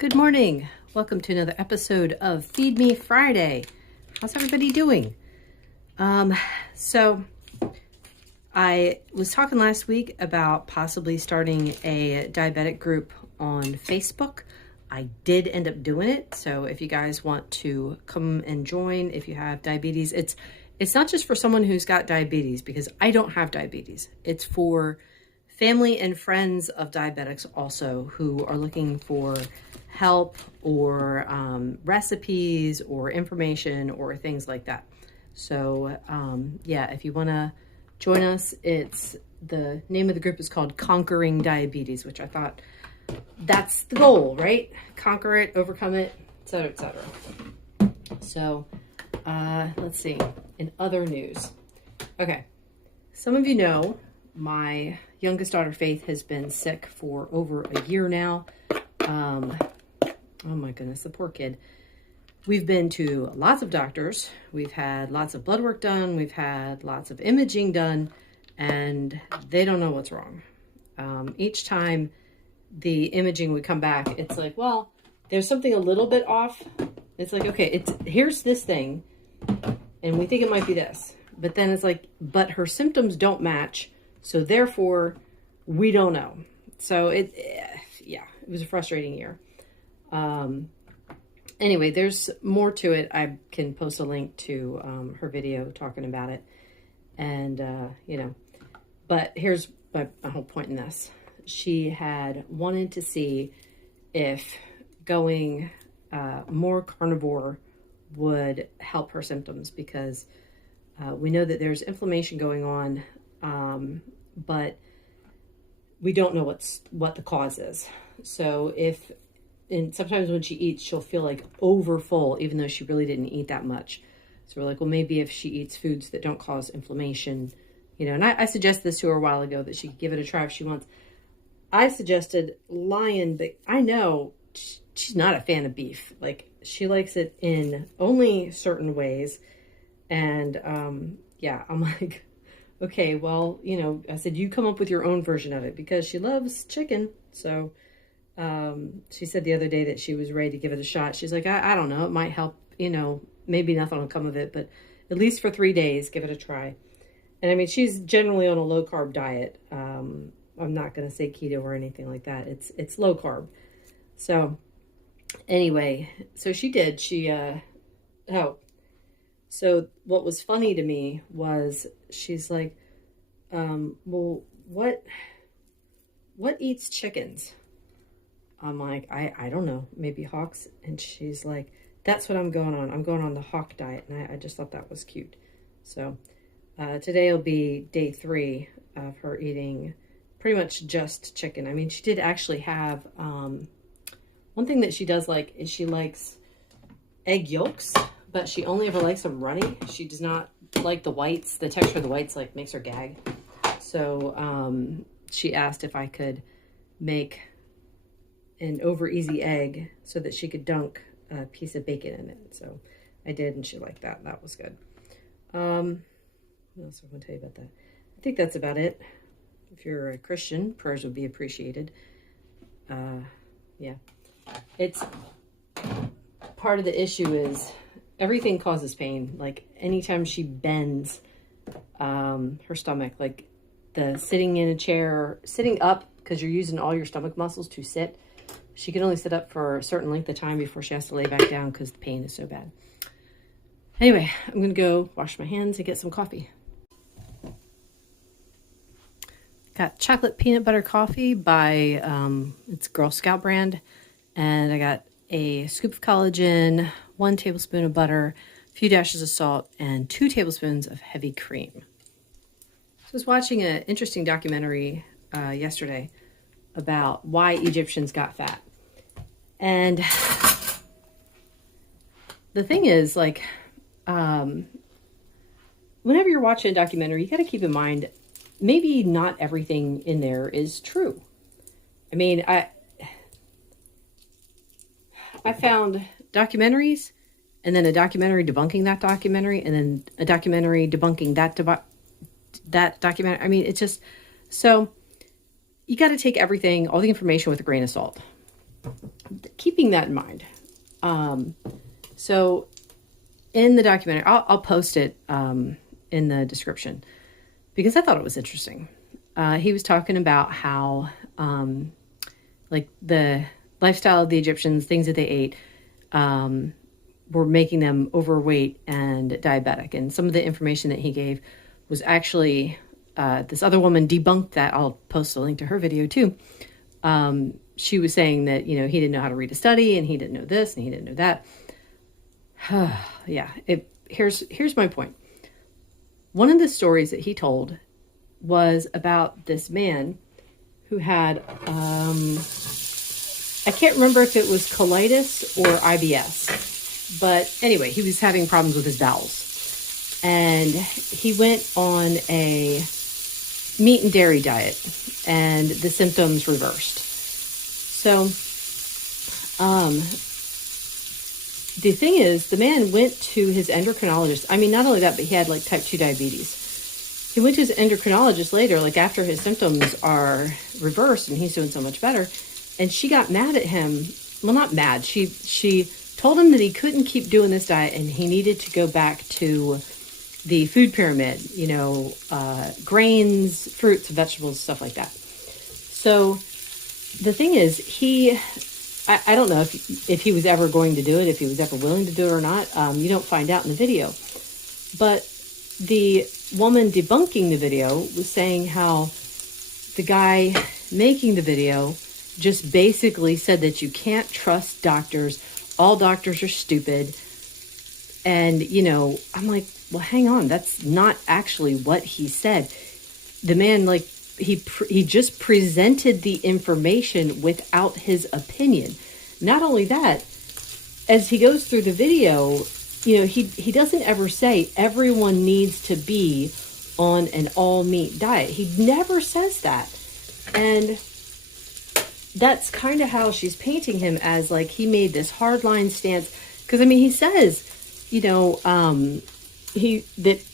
Good morning. Welcome to another episode of Feed Me Friday. How's everybody doing? So I was talking last week about possibly starting a diabetic group on Facebook. I did end up doing it. So if you guys want to come and join, if you have diabetes, it's not just for someone who's got diabetes, because I don't have diabetes. It's for family and friends of diabetics also who are looking for help or recipes or information or things like that. So yeah, if you want to join us, the name of the group is called Conquering Diabetes, which I thought that's the goal, right? Conquer it, overcome it, etc., etc. So let's see. In other news, okay, some of you know my youngest daughter Faith has been sick for over a year now. Oh my goodness, the poor kid. We've been to lots of doctors. We've had lots of blood work done. We've had lots of imaging done, and they don't know what's wrong. Each time the imaging would come back, it's like, well, there's something a little bit off. It's like, okay, here's this thing, and we think it might be this. But then it's like, but her symptoms don't match, so therefore we don't know. So yeah, it was a frustrating year. Anyway, there's more to it. I can post a link to her video talking about it. And, but here's my whole point in this. She had wanted to see if going more carnivore would help her symptoms, because we know that there's inflammation going on, but we don't know what the cause is. So and sometimes when she eats, she'll feel like over full, even though she really didn't eat that much. So we're like, well, maybe if she eats foods that don't cause inflammation, and I suggested this to her a while ago that she could give it a try if she wants. I suggested lion, but I know she's not a fan of beef. Like, she likes it in only certain ways. And yeah, I'm like, okay, well, I said, you come up with your own version of it, because she loves chicken. So she said the other day that she was ready to give it a shot. She's like, I don't know, it might help, maybe nothing will come of it, but at least for 3 days, give it a try. And I mean, she's generally on a low carb diet. I'm not going to say keto or anything like that. It's low carb. So anyway, so she did, so what was funny to me was she's like, well, what eats chickens? I'm like, I don't know, maybe hawks. And she's like, that's what I'm going on. I'm going on the hawk diet. And I just thought that was cute. So today will be day 3 of her eating pretty much just chicken. I mean, she did actually have, one thing that she does like is she likes egg yolks, but she only ever likes them runny. She does not like the whites. The texture of the whites like makes her gag. So she asked if I could make an over easy egg so that she could dunk a piece of bacon in it. So I did, and she liked that. That was good. What else am I going to tell you about that? I think that's about it. If you're a Christian, prayers would be appreciated. Yeah. It's part of the issue is everything causes pain. Like anytime she bends her stomach, like the sitting in a chair, sitting up, because you're using all your stomach muscles to sit. She can only sit up for a certain length of time before she has to lay back down because the pain is so bad. Anyway, I'm going to go wash my hands and get some coffee. Got chocolate peanut butter coffee by, it's Girl Scout brand. And I got a scoop of collagen, 1 tablespoon of butter, a few dashes of salt, and 2 tablespoons of heavy cream. So I was watching an interesting documentary yesterday about why Egyptians got fat. And the thing is, like, whenever you're watching a documentary, you got to keep in mind, maybe not everything in there is true. I mean, I found documentaries, and then a documentary debunking that documentary, and then a documentary debunking that documentary. I mean, it's just, so you got to take everything, all the information with a grain of salt. Keep keeping that in mind, so in the documentary, I'll post it in the description because I thought it was interesting. He was talking about how like the lifestyle of the Egyptians, things that they ate, were making them overweight and diabetic. And some of the information that he gave was actually, this other woman debunked that. I'll post a link to her video too. She was saying that, he didn't know how to read a study, and he didn't know this and he didn't know that. Yeah, here's my point. One of the stories that he told was about this man who had, I can't remember if it was colitis or IBS, but anyway, he was having problems with his bowels, and he went on a meat and dairy diet, and the symptoms reversed. So, the thing is, the man went to his endocrinologist. I mean, not only that, but he had like type 2 diabetes. He went to his endocrinologist later, like after his symptoms are reversed and he's doing so much better. And she got mad at him. Well, not mad. She told him that he couldn't keep doing this diet and he needed to go back to the food pyramid, grains, fruits, vegetables, stuff like that. So the thing is, I don't know if he was ever going to do it, if he was ever willing to do it or not. You don't find out in the video. But the woman debunking the video was saying how the guy making the video just basically said that you can't trust doctors. All doctors are stupid. And, I'm like, well, hang on. That's not actually what he said. The man, he just presented the information without his opinion. Not only that, as he goes through the video, he doesn't ever say everyone needs to be on an all meat diet. He never says that. And that's kind of how she's painting him, as like he made this hardline stance. Because he says, that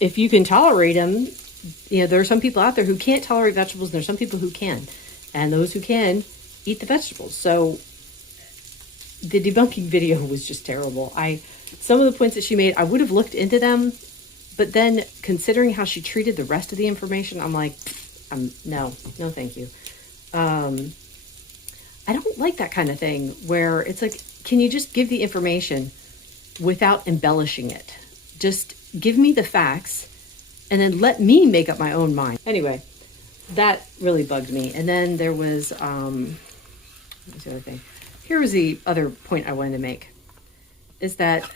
if you can tolerate them, there are some people out there who can't tolerate vegetables, and there's some people who can, and those who can eat the vegetables. So the debunking video was just terrible. Some of the points that she made, I would have looked into them, but then considering how she treated the rest of the information, I'm like, no, thank you. I don't like that kind of thing where it's like, can you just give the information without embellishing it? Just give me the facts and then let me make up my own mind. Anyway, that really bugged me. And then there was, what was the other thing? Here was the other point I wanted to make, is that,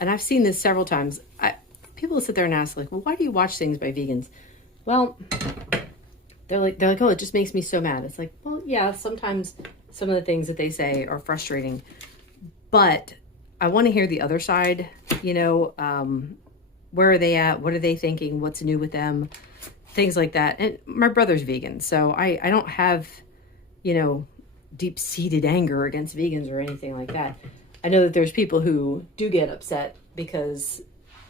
and I've seen this several times, people sit there and ask, like, well, why do you watch things by vegans? Well, they're like, oh, it just makes me so mad. It's like, well, yeah, sometimes some of the things that they say are frustrating, but I want to hear the other side, where are they at? What are they thinking? What's new with them? Things like that. And my brother's vegan, so I don't have, deep-seated anger against vegans or anything like that. I know that there's people who do get upset because,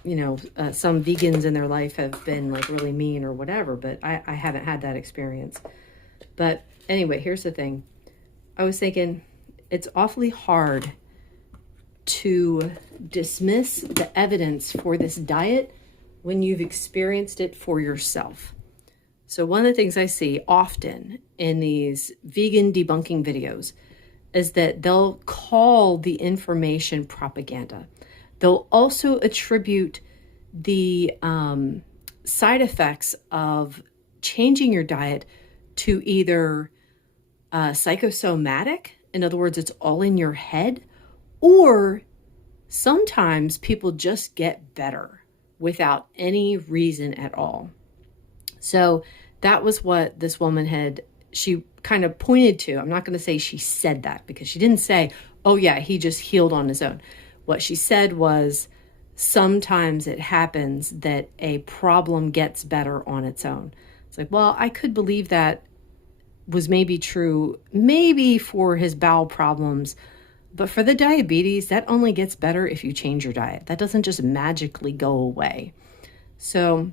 some vegans in their life have been like really mean or whatever, but I haven't had that experience. But anyway, here's the thing. I was thinking it's awfully hard to dismiss the evidence for this diet when you've experienced it for yourself. So one of the things I see often in these vegan debunking videos is that they'll call the information propaganda. They'll also attribute the side effects of changing your diet to either psychosomatic, in other words, it's all in your head, or sometimes people just get better without any reason at all. So that was what this woman she kind of pointed to. I'm not going to say she said that, because she didn't say, oh yeah, he just healed on his own. What she said was, sometimes it happens that a problem gets better on its own. It's like, well, I could believe that was maybe true, maybe for his bowel problems, but for the diabetes, that only gets better if you change your diet. That doesn't just magically go away. So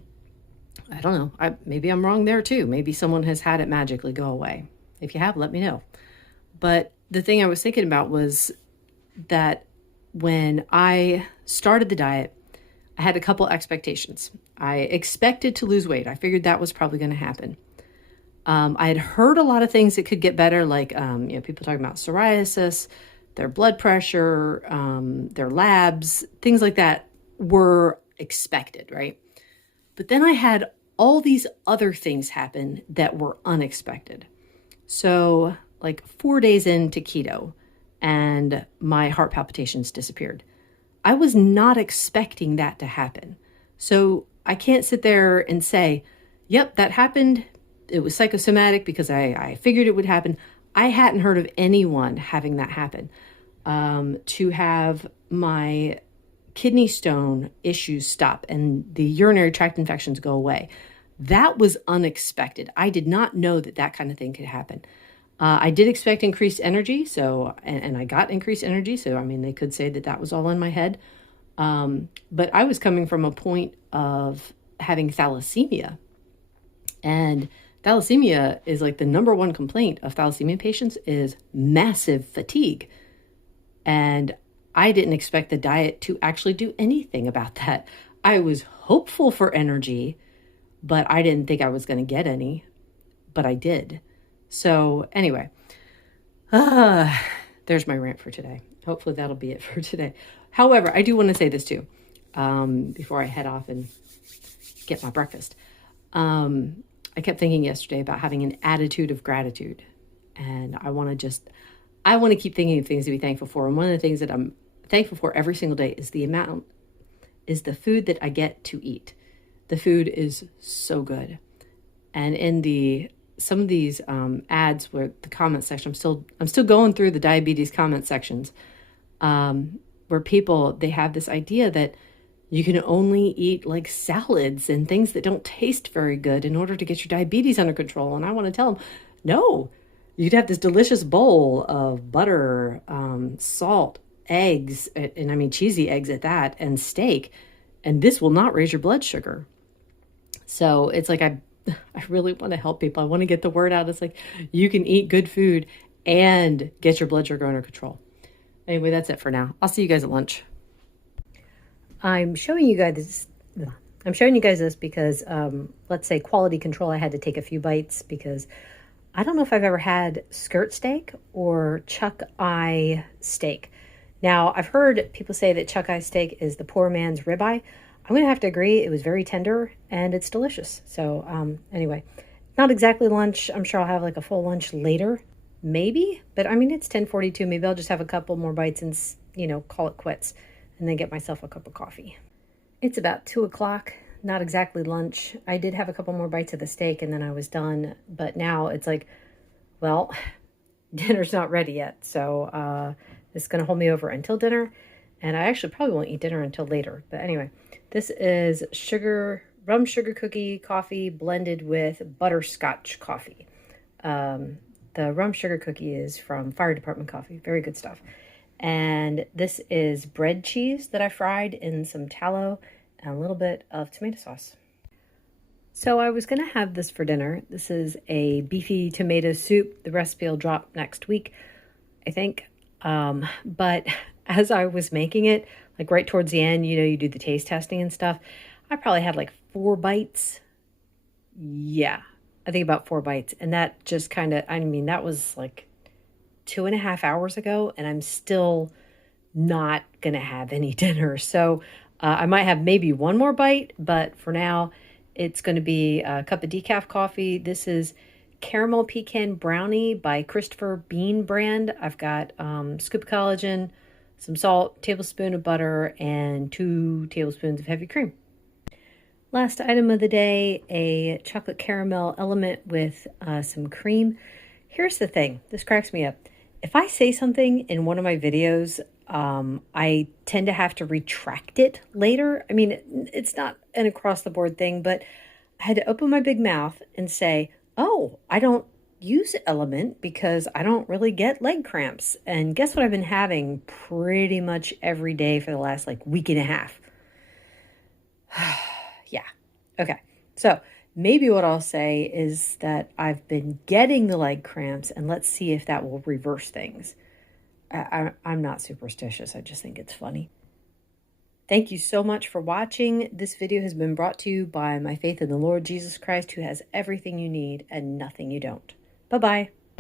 I don't know. Maybe I'm wrong there too. Maybe someone has had it magically go away. If you have, let me know. But the thing I was thinking about was that when I started the diet, I had a couple expectations. I expected to lose weight. I figured that was probably going to happen. I had heard a lot of things that could get better, like people talking about psoriasis, their blood pressure, their labs, things like that were expected, right? But then I had all these other things happen that were unexpected. So, like 4 days into keto, and my heart palpitations disappeared. I was not expecting that to happen. So I can't sit there and say, yep, that happened. It was psychosomatic because I figured it would happen. I hadn't heard of anyone having that happen. To have my kidney stone issues stop and the urinary tract infections go away. That was unexpected. I did not know that that kind of thing could happen. I did expect increased energy, and I got increased energy. So, I mean, they could say that that was all in my head. But I was coming from a point of having thalassemia. And thalassemia is like the number one complaint of thalassemia patients is massive fatigue. And I didn't expect the diet to actually do anything about that. I was hopeful for energy, but I didn't think I was going to get any, but I did. So anyway, there's my rant for today. Hopefully that'll be it for today. However, I do want to say this too, before I head off and get my breakfast. I kept thinking yesterday about having an attitude of gratitude, and I want to keep thinking of things to be thankful for. And one of the things that I'm thankful for every single day is the food that I get to eat. The food is so good. And in some of these ads where the comment section, I'm still going through the diabetes comment sections, where people, they have this idea that you can only eat like salads and things that don't taste very good in order to get your diabetes under control. And I want to tell them, no, you'd have this delicious bowl of butter, salt, eggs, and I mean cheesy eggs at that, and steak, and this will not raise your blood sugar. So it's like I really want to help people. I want to get the word out. It's like you can eat good food and get your blood sugar under control. Anyway, that's it for now. I'll see you guys at lunch. I'm showing you guys this because, let's say quality control, I had to take a few bites because I don't know if I've ever had skirt steak or chuck eye steak. Now, I've heard people say that chuck eye steak is the poor man's ribeye. I'm going to have to agree. It was very tender and it's delicious. So anyway, not exactly lunch. I'm sure I'll have like a full lunch later, maybe. But I mean, it's 10:42. Maybe I'll just have a couple more bites and, call it quits and then get myself a cup of coffee. It's about 2 o'clock. Not exactly lunch. I did have a couple more bites of the steak and then I was done. But now it's like, well, dinner's not ready yet. So it's going to hold me over until dinner. And I actually probably won't eat dinner until later. But anyway, this is rum sugar cookie coffee blended with butterscotch coffee. The rum sugar cookie is from Fire Department Coffee. Very good stuff. And this is bread cheese that I fried in some tallow and a little bit of tomato sauce. So I was going to have this for dinner. This is a beefy tomato soup. The recipe will drop next week, I think. But as I was making it, like right towards the end, you do the taste testing and stuff. I probably had like 4 bites. Yeah, I think about 4 bites. And that just that was like 2.5 hours ago, and I'm still not going to have any dinner. So I might have maybe 1 more bite, but for now, it's going to be a cup of decaf coffee. This is Caramel Pecan Brownie by Christopher Bean brand. I've got scoop of collagen, some salt, tablespoon of butter, and 2 tablespoons of heavy cream. Last item of the day, a chocolate caramel element with some cream. Here's the thing. This cracks me up. If I say something in one of my videos, I tend to have to retract it later. I mean, it's not an across-the-board thing, but I had to open my big mouth and say, oh, I don't use element because I don't really get leg cramps. And guess what I've been having pretty much every day for the last week and a half. Yeah. Okay. So Maybe what I'll say is that I've been getting the leg cramps, and let's see if that will reverse things. I'm not superstitious. I just think it's funny. Thank you so much for watching. This video has been brought to you by my faith in the Lord Jesus Christ, who has everything you need and nothing you don't. Bye-bye.